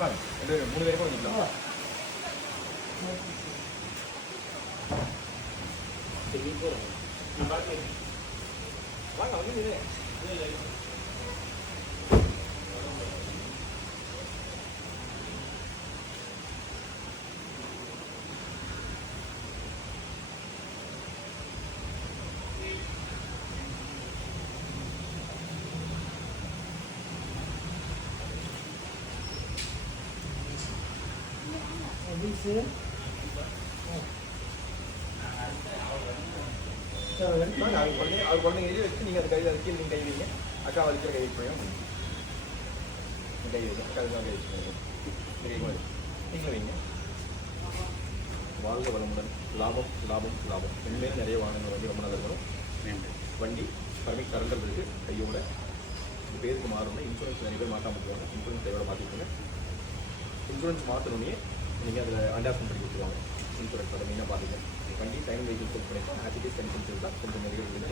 வாங்க 3 பேருக்கும் வந்துக்கலாம். வாங்க வந்து அவர் குழந்தைங்க எழுதி வச்சு நீங்கள் அது கையில் அதுக்கு நீங்கள் கை வைங்க. அக்கா வலிக்கிற கை வைக்கணும். கை வைங்க. அக்கா தான் கை வச்சுக்கோங்க. நீங்களும் வைங்க. வாழ்க வளமுடன். லாபம் லாபம் லாபம். இனிமேல் நிறைய வாகனங்கள் வண்டி ரொம்ப நல்லா இருக்கணும். வண்டி பர்மிட் சரண்டர் இருக்குது. கையோட பேருக்கு மாறணும்னா இன்சூரன்ஸ் நிறைய பேர் மாற்றாமல் போவாங்க. இன்சூரன்ஸ் கையோட மாற்றிக்கோங்க. இன்சூரன்ஸ் மாற்றணுன்னே நீங்கள் அதில் அண்டாப்ஷன் பண்ணி கொடுத்துருவாங்க. இன்சூரன்ஸ் அதை மெயினாக பார்த்துக்கோங்க. வண்டி டைம் வெஹிக்கிள் புக் பண்ணிக்கலாம். ஆக்டிவிட்டிஸ் கன்சென்ட் தான் கொஞ்சம் நிறைய இருக்குது.